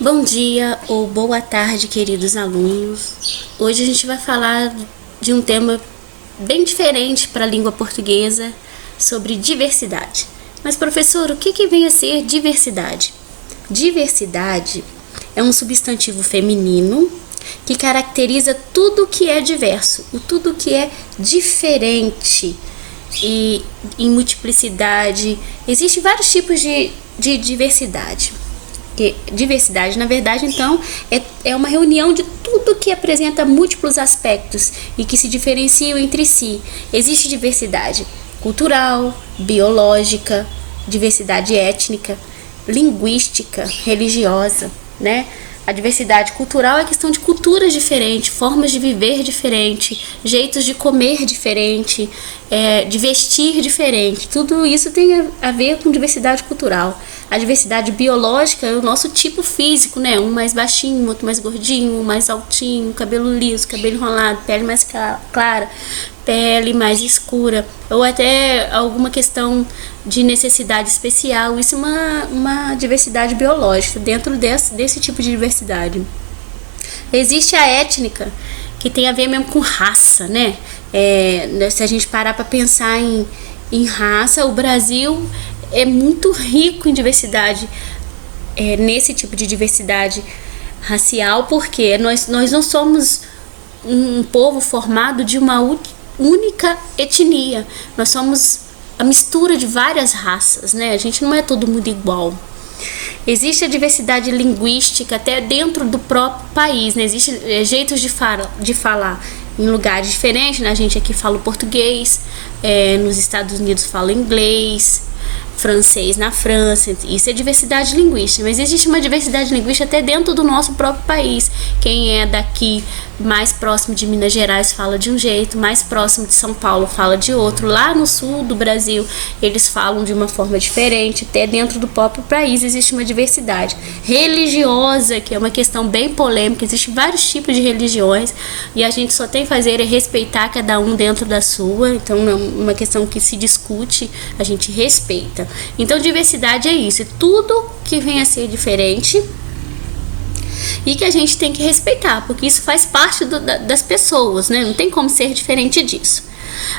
Bom dia ou boa tarde, queridos alunos. Hoje a gente vai falar de um tema bem diferente para a língua portuguesa, sobre diversidade. Mas, professor, o que vem a ser diversidade? Diversidade é um substantivo feminino que caracteriza tudo que é diverso, o tudo que é diferente e em multiplicidade. Existem vários tipos de diversidade. Que diversidade, na verdade, então, é uma reunião de tudo que apresenta múltiplos aspectos e que se diferenciam entre si. Existe diversidade cultural, biológica, diversidade étnica, linguística, religiosa, né? A diversidade cultural é questão de culturas diferentes, formas de viver diferente, jeitos de comer diferente, de vestir diferente. Tudo isso tem a ver com diversidade cultural. A diversidade biológica é o nosso tipo físico, né? Um mais baixinho, outro mais gordinho, um mais altinho, cabelo liso, cabelo enrolado, pele mais clara, pele mais escura, ou até alguma questão de necessidade especial. Isso é uma diversidade biológica dentro desse tipo de diversidade. Existe a étnica, que tem a ver mesmo com raça, né? Se a gente parar para pensar em raça, o Brasil é muito rico em diversidade, nesse tipo de diversidade racial, porque nós não somos um povo formado de uma única etnia. Nós somos a mistura de várias raças, né? A gente não é todo mundo igual. Existe a diversidade linguística até dentro do próprio país, né? Existem jeitos de falar em lugares diferentes, né? A gente aqui fala o português, nos Estados Unidos fala inglês, francês na França. Isso é diversidade linguística, mas existe uma diversidade linguística até dentro do nosso próprio país. Quem é daqui mais próximo de Minas Gerais fala de um jeito, mais próximo de São Paulo fala de outro. Lá no sul do Brasil eles falam de uma forma diferente. Até dentro do próprio país existe uma diversidade religiosa, que é uma questão bem polêmica. Existem vários tipos de religiões e a gente só tem que fazer é respeitar cada um dentro da sua. Então não é uma questão que se discute, a gente respeita. Então diversidade é isso, é tudo que vem a ser diferente e que a gente tem que respeitar, porque isso faz parte das pessoas, né? Não tem como ser diferente disso.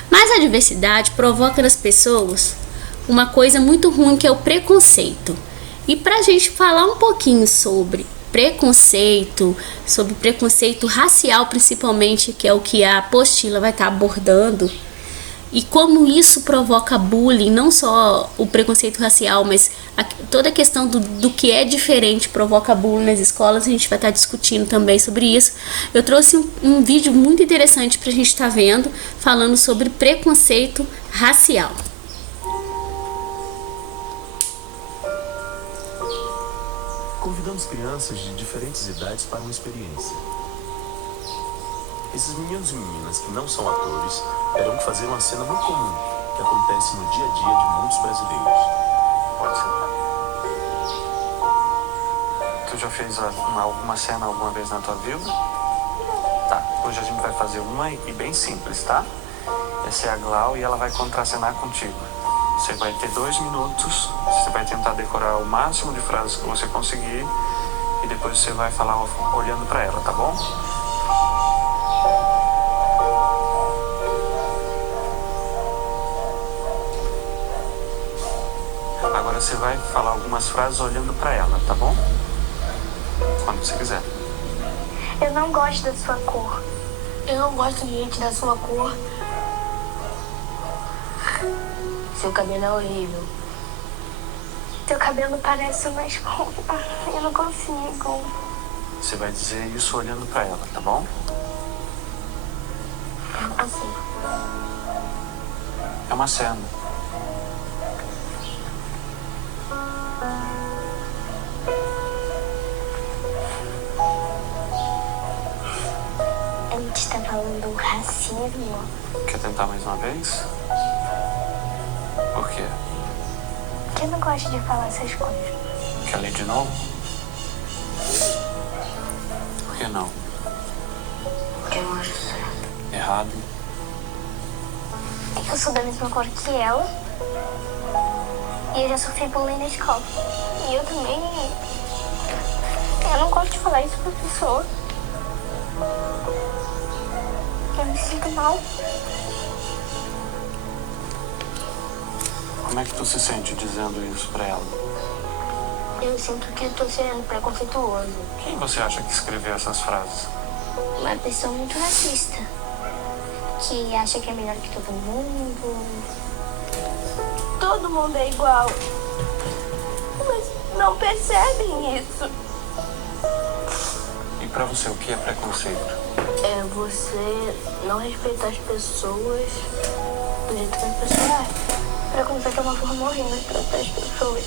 Mas a diversidade provoca nas pessoas uma coisa muito ruim, que é o preconceito. E pra gente falar um pouquinho sobre preconceito racial principalmente, que é o que a apostila vai estar abordando, e como isso provoca bullying, não só o preconceito racial, mas toda a questão do que é diferente provoca bullying nas escolas. A gente vai estar discutindo também sobre isso. Eu trouxe um vídeo muito interessante para a gente estar vendo, falando sobre preconceito racial. Convidamos crianças de diferentes idades para uma experiência. Esses meninos e meninas que não são atores terão que fazer uma cena muito comum que acontece no dia a dia de muitos brasileiros. Pode ser. Tu já fez alguma cena alguma vez na tua vida? Tá, hoje a gente vai fazer uma e bem simples, tá? Essa é a Glau e ela vai contracenar contigo. Você vai ter 2 minutos, você vai tentar decorar o máximo de frases que você conseguir e depois você vai falar olhando pra ela, tá bom? Agora você vai falar algumas frases olhando pra ela, tá bom? Quando você quiser. Eu não gosto da sua cor. Eu não gosto de gente da sua cor. Seu cabelo é horrível. Teu cabelo parece uma esponja. Eu não consigo. Você vai dizer isso olhando pra ela, tá bom? Assim. É uma cena. A gente está falando racismo. Quer tentar mais uma vez? Por quê? Porque eu não gosto de falar essas coisas. Quer ler de novo? Por que não? Porque eu acho certo. Errado. É que eu sou da mesma cor que ela. E eu já sofri bullying na escola. E eu também Eu não gosto de falar isso pra pessoa. Eu me sinto mal. Como é que tu se sente dizendo isso pra ela? Eu sinto que tô sendo preconceituoso. Quem você acha que escreveu essas frases? Uma pessoa muito racista. Que acha que é melhor que todo mundo. Todo mundo é igual. Mas não percebem isso. E pra você, o que é preconceito? É você não respeitar as pessoas do jeito que as pessoas é. Preconceito é uma forma horrível de tratar as pessoas.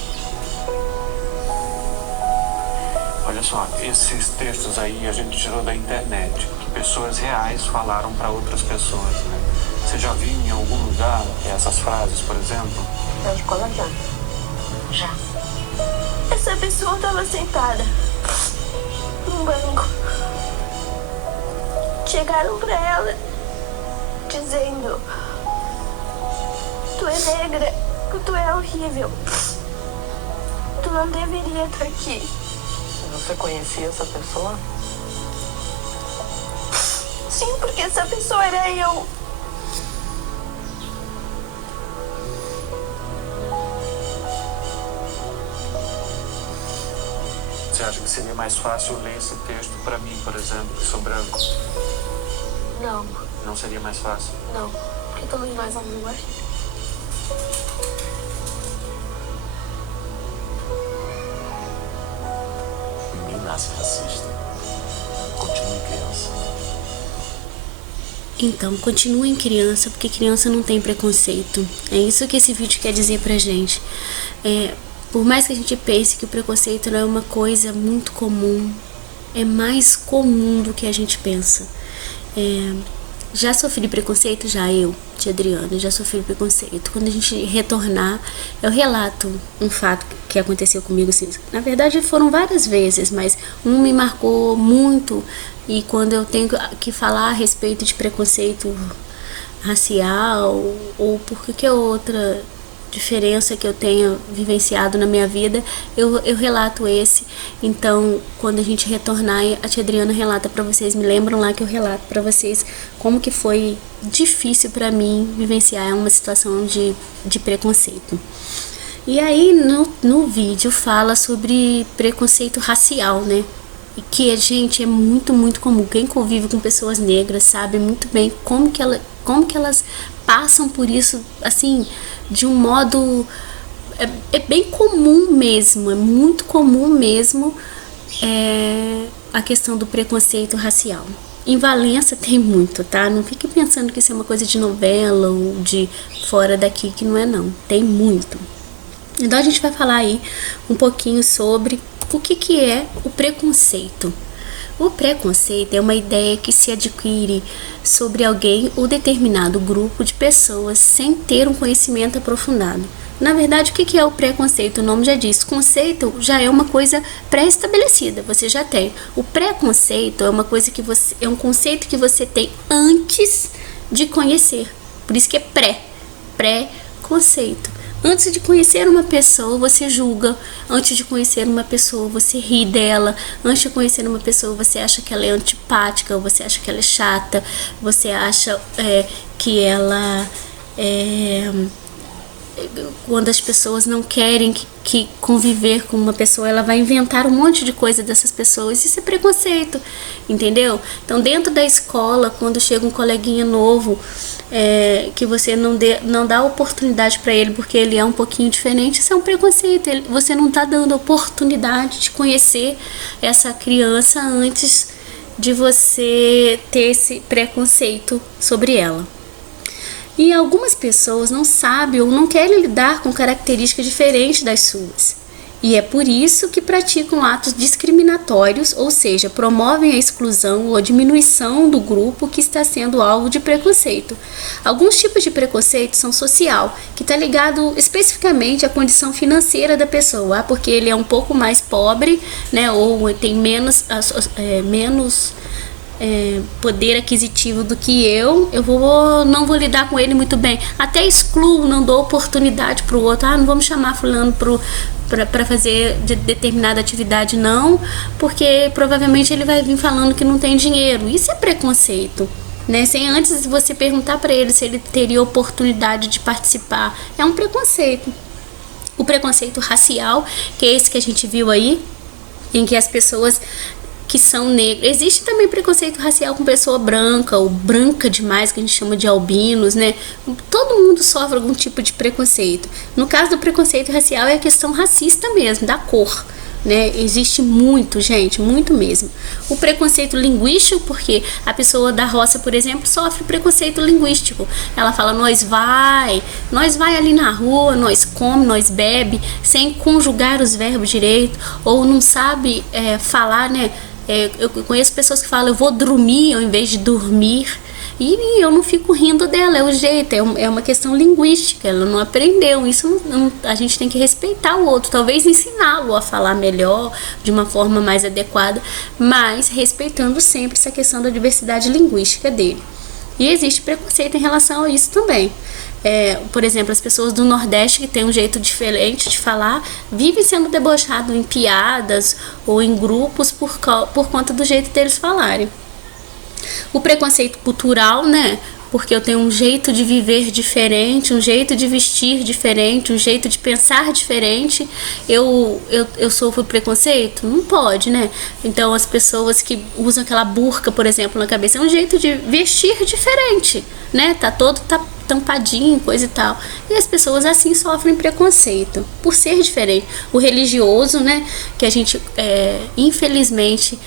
Olha só, esses textos aí a gente tirou da internet, que pessoas reais falaram para outras pessoas, né? Você já viu em algum lugar essas frases, por exemplo? Na escola já. Já. Essa pessoa estava sentada num banco. Chegaram pra ela dizendo: tu é negra, tu é horrível. Tu não deveria estar aqui. Você conhecia essa pessoa? Sim, porque essa pessoa era eu. Você acha que seria mais fácil ler esse texto para mim, por exemplo, que sou branco? Não, Não seria mais fácil? não. Porque todos nós somos iguais. Ninguém nasce racista. Continue criança. Então, continuem criança, porque criança não tem preconceito. É isso que esse vídeo quer dizer pra gente. Por mais que a gente pense que o preconceito não é uma coisa muito comum, é mais comum do que a gente pensa. Já sofri preconceito? Já eu, tia Adriana, já sofri preconceito. Quando a gente retornar, eu relato um fato que aconteceu comigo. Assim, na verdade, foram várias vezes, mas um me marcou muito. E quando eu tenho que falar a respeito de preconceito racial ou por que outra diferença que eu tenha vivenciado na minha vida, eu relato esse. Então, quando a gente retornar, a tia Adriana relata pra vocês, me lembram lá que eu relato pra vocês como que foi difícil pra mim vivenciar uma situação de preconceito. E aí, no vídeo fala sobre preconceito racial, né? E que, gente, é muito, muito comum. Quem convive com pessoas negras sabe muito bem como que elas passam por isso, assim, de um modo... É bem comum mesmo, é muito comum mesmo a questão do preconceito racial. Em Valença tem muito, tá? Não fique pensando que isso é uma coisa de novela ou de fora daqui, que não é não. Tem muito. Então a gente vai falar aí um pouquinho sobre o que é o preconceito. O preconceito é uma ideia que se adquire sobre alguém ou determinado grupo de pessoas sem ter um conhecimento aprofundado. Na verdade, o que é o preconceito? O nome já diz. Conceito já é uma coisa pré-estabelecida, você já tem. O preconceito é uma coisa que é um conceito que você tem antes de conhecer. Por isso que é pré-conceito. Antes de conhecer uma pessoa, você julga. Antes de conhecer uma pessoa, você ri dela. Antes de conhecer uma pessoa, você acha que ela é antipática, você acha que ela é chata, você acha que ela quando as pessoas não querem que conviver com uma pessoa, ela vai inventar um monte de coisa dessas pessoas. Isso é preconceito, entendeu? Então, dentro da escola, quando chega um coleguinha novo, que você não dá oportunidade para ele porque ele é um pouquinho diferente, isso é um preconceito. Você não está dando oportunidade de conhecer essa criança antes de você ter esse preconceito sobre ela. E algumas pessoas não sabem ou não querem lidar com características diferentes das suas. E é por isso que praticam atos discriminatórios, ou seja, promovem a exclusão ou a diminuição do grupo que está sendo alvo de preconceito. Alguns tipos de preconceito são social, que está ligado especificamente à condição financeira da pessoa, porque ele é um pouco mais pobre, né, ou tem menos poder aquisitivo do que eu não vou lidar com ele muito bem. Até excluo, não dou oportunidade para o outro. Não vamos chamar fulano para fazer determinada atividade, não, porque provavelmente ele vai vir falando que não tem dinheiro. Isso é preconceito, né? Sem antes você perguntar para ele se ele teria oportunidade de participar. É um preconceito. O preconceito racial, que é esse que a gente viu aí, em que as pessoas que são negras. Existe também preconceito racial com pessoa branca, ou branca demais, que a gente chama de albinos, né? Todo mundo sofre algum tipo de preconceito. No caso do preconceito racial é a questão racista mesmo, da cor, né? Existe muito, gente, muito mesmo. O preconceito linguístico, porque a pessoa da roça, por exemplo, sofre preconceito linguístico. Ela fala, nós vai ali na rua, nós come, nós bebe, sem conjugar os verbos direito, ou não sabe falar, né? Eu conheço pessoas que falam, eu vou dormir ao invés de dormir. E eu não fico rindo dela, é o jeito, é uma questão linguística, ela não aprendeu. Isso a gente tem que respeitar o outro, talvez ensiná-lo a falar melhor, de uma forma mais adequada, mas respeitando sempre essa questão da diversidade linguística dele. E existe preconceito em relação a isso também. Por exemplo, as pessoas do Nordeste que têm um jeito diferente de falar vivem sendo debochados em piadas ou em grupos por conta do jeito deles falarem. O preconceito cultural, né? Porque eu tenho um jeito de viver diferente, um jeito de vestir diferente, um jeito de pensar diferente, eu sofro preconceito? Não pode, né? Então as pessoas que usam aquela burca, por exemplo, na cabeça, é um jeito de vestir diferente, né? Tá tampadinho, coisa e tal. E as pessoas assim sofrem preconceito por ser diferente. O religioso, né? Que a gente, infelizmente,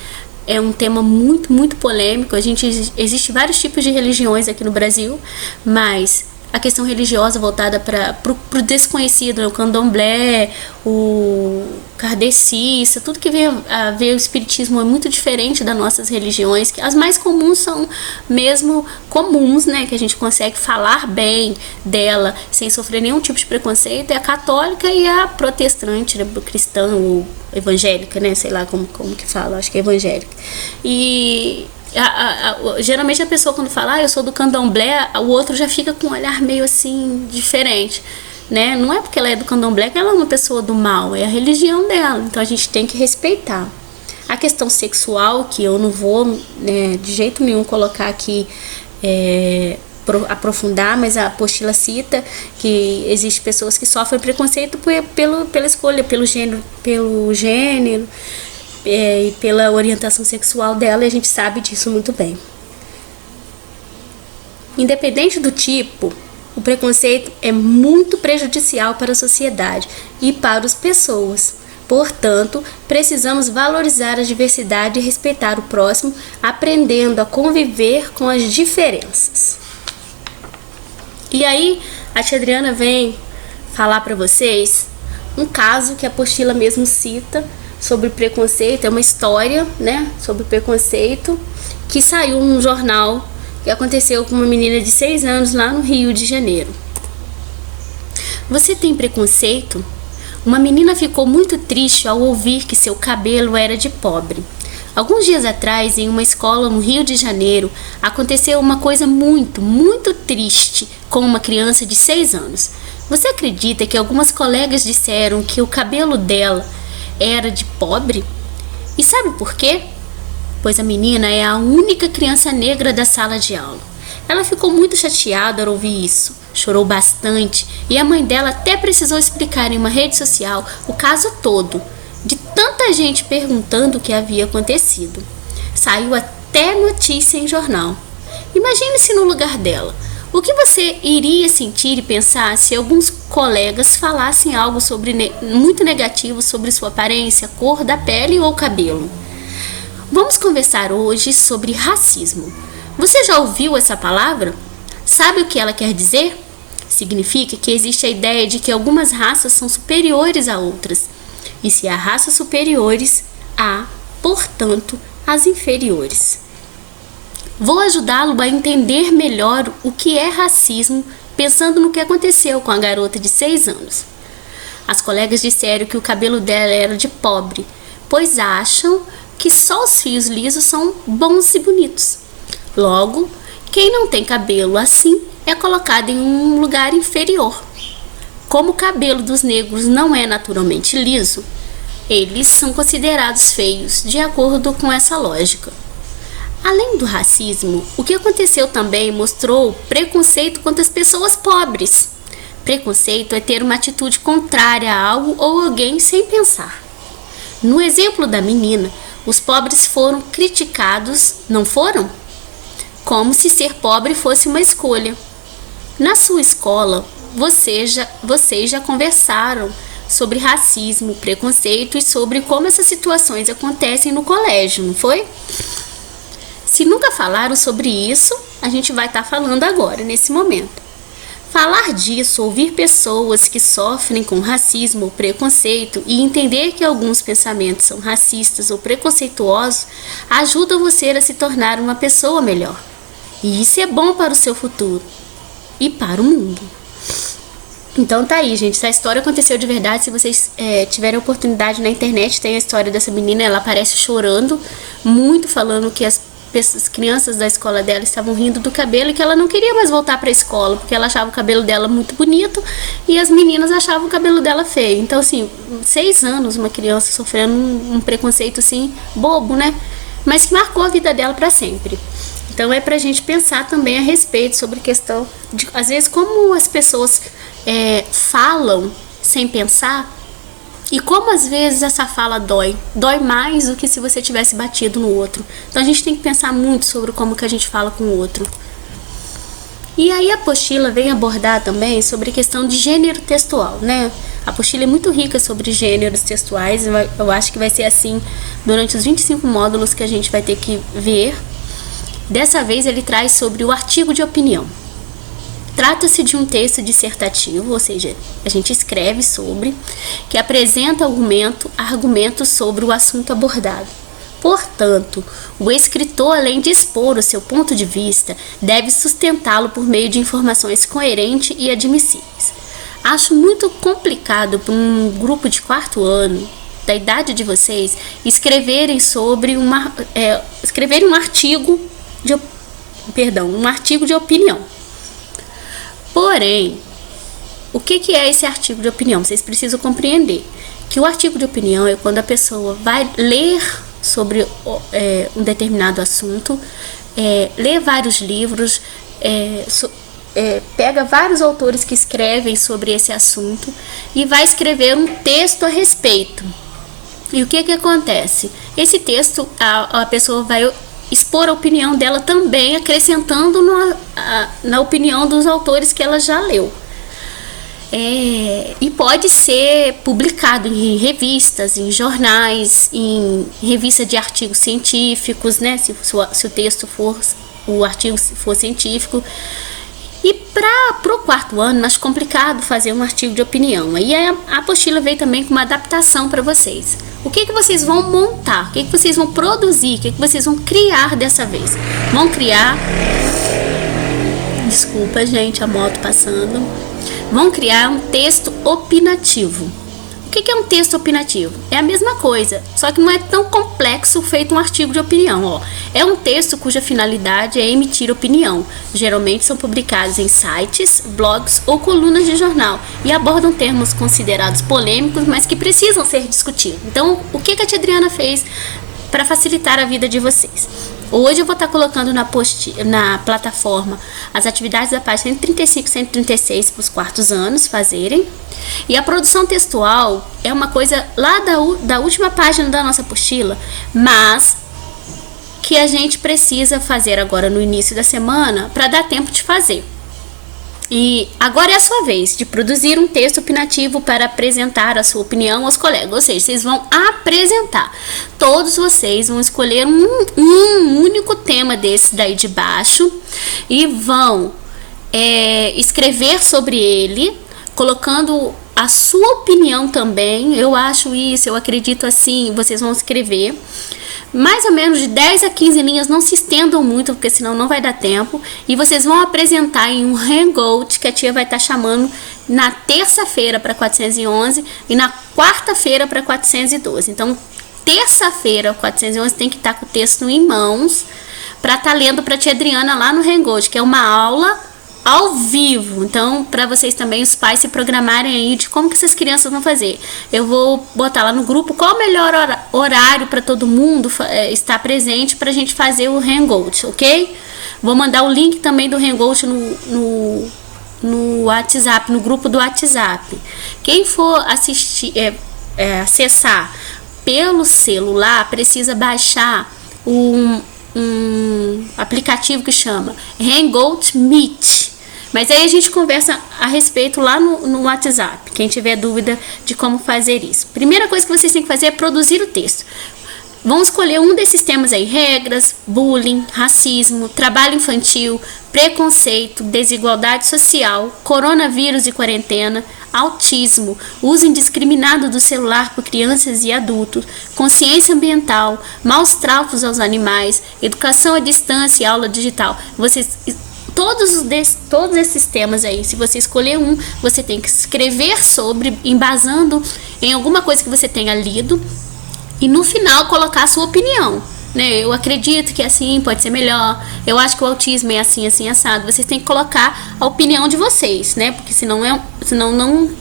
é um tema muito, muito polêmico. Existe vários tipos de religiões aqui no Brasil, mas a questão religiosa voltada para o desconhecido, né? O candomblé, o kardecista, tudo que vem a ver o espiritismo é muito diferente das nossas religiões, que as mais comuns são mesmo comuns, né? Que a gente consegue falar bem dela sem sofrer nenhum tipo de preconceito, é a católica e a protestante, né? Cristã ou evangélica, né? Sei lá como que fala, acho que é evangélica. E geralmente a pessoa quando fala, eu sou do candomblé, o outro já fica com um olhar meio assim, diferente, né? Não é porque ela é do candomblé que ela é uma pessoa do mal, é a religião dela, então a gente tem que respeitar. A questão sexual, que eu não vou, né, de jeito nenhum colocar aqui, aprofundar, mas a apostila cita que existe pessoas que sofrem preconceito pela escolha, pelo gênero, e pela orientação sexual dela, e a gente sabe disso muito bem. Independente do tipo, o preconceito é muito prejudicial para a sociedade e para as pessoas. Portanto, precisamos valorizar a diversidade e respeitar o próximo, aprendendo a conviver com as diferenças. E aí, a tia Adriana vem falar para vocês um caso que a apostila mesmo cita sobre preconceito. É uma história, né, sobre preconceito que saiu num jornal que aconteceu com uma menina de 6 anos lá no Rio de Janeiro. Você tem preconceito? Uma menina ficou muito triste ao ouvir que seu cabelo era de pobre. Alguns dias atrás, em uma escola no Rio de Janeiro, aconteceu uma coisa muito, muito triste com uma criança de 6 anos. Você acredita que algumas colegas disseram que o cabelo dela era de pobre? E sabe por quê? Pois a menina é a única criança negra da sala de aula. Ela ficou muito chateada ao ouvir isso, chorou bastante e a mãe dela até precisou explicar em uma rede social o caso todo, de tanta gente perguntando o que havia acontecido. Saiu até notícia em jornal. Imagine se no lugar dela. O que você iria sentir e pensar se alguns colegas falassem algo muito negativo sobre sua aparência, cor da pele ou cabelo? Vamos conversar hoje sobre racismo. Você já ouviu essa palavra? Sabe o que ela quer dizer? Significa que existe a ideia de que algumas raças são superiores a outras. E se há raças superiores, há, portanto, as inferiores. Vou ajudá-lo a entender melhor o que é racismo, pensando no que aconteceu com a garota de 6 anos. As colegas disseram que o cabelo dela era de pobre, pois acham que só os fios lisos são bons e bonitos. Logo, quem não tem cabelo assim é colocado em um lugar inferior. Como o cabelo dos negros não é naturalmente liso, eles são considerados feios, de acordo com essa lógica. Além do racismo, o que aconteceu também mostrou preconceito contra as pessoas pobres. Preconceito é ter uma atitude contrária a algo ou alguém sem pensar. No exemplo da menina, os pobres foram criticados, não foram? Como se ser pobre fosse uma escolha. Na sua escola, vocês já conversaram sobre racismo, preconceito e sobre como essas situações acontecem no colégio, não foi? Se nunca falaram sobre isso, a gente vai estar falando agora, nesse momento. Falar disso, ouvir pessoas que sofrem com racismo ou preconceito e entender que alguns pensamentos são racistas ou preconceituosos ajuda você a se tornar uma pessoa melhor. E isso é bom para o seu futuro e para o mundo. Então tá aí, gente, essa história aconteceu de verdade. Se vocês tiverem oportunidade na internet, tem a história dessa menina, ela aparece chorando muito, falando que as crianças da escola dela estavam rindo do cabelo e que ela não queria mais voltar para a escola, porque ela achava o cabelo dela muito bonito e as meninas achavam o cabelo dela feio. Então, assim, 6 anos, uma criança sofrendo um preconceito, assim, bobo, né? Mas que marcou a vida dela para sempre. Então, é pra gente pensar também a respeito sobre questão de, às vezes, como as pessoas falam sem pensar. E como às vezes essa fala dói mais do que se você tivesse batido no outro. Então a gente tem que pensar muito sobre como que a gente fala com o outro. E aí a apostila vem abordar também sobre a questão de gênero textual, né? A apostila é muito rica sobre gêneros textuais, eu acho que vai ser assim durante os 25 módulos que a gente vai ter que ver. Dessa vez ele traz sobre o artigo de opinião. Trata-se de um texto dissertativo, ou seja, a gente escreve sobre, que apresenta argumentos sobre o assunto abordado. Portanto, o escritor, além de expor o seu ponto de vista, deve sustentá-lo por meio de informações coerentes e admissíveis. Acho muito complicado para um grupo de 4º ano, da idade de vocês, escreverem sobre escreverem um artigo de opinião. Porém, o que é esse artigo de opinião? Vocês precisam compreender que o artigo de opinião é quando a pessoa vai ler sobre um determinado assunto, lê vários livros, pega vários autores que escrevem sobre esse assunto e vai escrever um texto a respeito. E o que acontece? Esse texto, a pessoa vai expor a opinião dela também, acrescentando na opinião dos autores que ela já leu. E pode ser publicado em revistas, em jornais, em revista de artigos científicos, né? Se o artigo for científico. E para o 4º ano, é mais complicado fazer um artigo de opinião. Aí a apostila veio também com uma adaptação para vocês. O que vocês vão montar? O que vocês vão produzir? O que vocês vão criar dessa vez? Vão criar... Desculpa, gente, a moto passando. Vão criar um texto opinativo. O que é um texto opinativo? É a mesma coisa, só que não é tão complexo feito um artigo de opinião. É um texto cuja finalidade é emitir opinião. Geralmente são publicados em sites, blogs ou colunas de jornal e abordam termos considerados polêmicos, mas que precisam ser discutidos. Então, o que a tia Adriana fez para facilitar a vida de vocês? Hoje eu vou estar colocando na plataforma as atividades da página 135 e 136 para os 4º anos fazerem. E a produção textual é uma coisa lá da última página da nossa apostila, mas que a gente precisa fazer agora no início da semana para dar tempo de fazer. E agora é a sua vez de produzir um texto opinativo para apresentar a sua opinião aos colegas. Ou seja, vocês vão apresentar. Todos vocês vão escolher um único tema desse daí de baixo e vão escrever sobre ele, colocando a sua opinião também. Eu acho isso, eu acredito assim, vocês vão escrever. Mais ou menos de 10 a 15 linhas, não se estendam muito, porque senão não vai dar tempo. E vocês vão apresentar em um hangout que a tia vai estar chamando na terça-feira para 411 e na quarta-feira para 412. Então, terça-feira, 411, tem que estar com o texto em mãos para estar lendo para a tia Adriana lá no Hangout, que é uma aula ao vivo. Então, para vocês também, os pais, se programarem aí de como que essas crianças vão fazer. Eu vou botar lá no grupo qual o melhor horário para todo mundo estar presente para a gente fazer o Hangout, ok? Vou mandar o link também do Hangout no WhatsApp, no grupo do WhatsApp. Quem for assistir, acessar pelo celular, precisa baixar um aplicativo que chama Hangout Meet. Mas aí a gente conversa a respeito lá no WhatsApp, quem tiver dúvida de como fazer isso. Primeira coisa que vocês têm que fazer é produzir o texto. Vamos escolher um desses temas aí: regras, bullying, racismo, trabalho infantil, preconceito, desigualdade social, coronavírus e quarentena, autismo, uso indiscriminado do celular por crianças e adultos, consciência ambiental, maus tratos aos animais, educação à distância e aula digital. Todos esses temas aí, se você escolher um, você tem que escrever sobre, embasando em alguma coisa que você tenha lido, e no final colocar a sua opinião, né? Eu acredito que assim pode ser melhor, eu acho que o autismo é assim, assim, assado. Vocês têm que colocar a opinião de vocês, né? Porque senão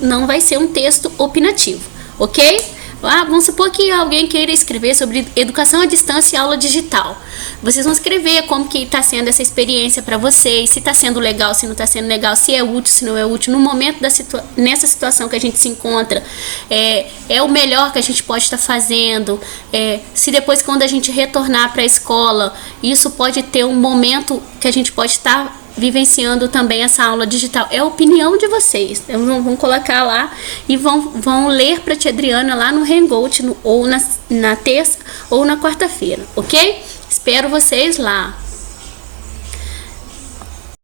não vai ser um texto opinativo, ok? Vamos supor que alguém queira escrever sobre educação à distância e aula digital. Vocês vão escrever como que está sendo essa experiência para vocês, se está sendo legal, se não está sendo legal, se é útil, se não é útil, no momento nessa situação que a gente se encontra, é o melhor que a gente pode estar fazendo, se depois, quando a gente retornar para a escola, isso pode ter um momento que a gente pode estar vivenciando também essa aula digital. É a opinião de vocês. Então, vão colocar lá e vão ler para a tia Adriana lá no Hangout, ou na terça ou na quarta-feira, ok? Espero vocês lá.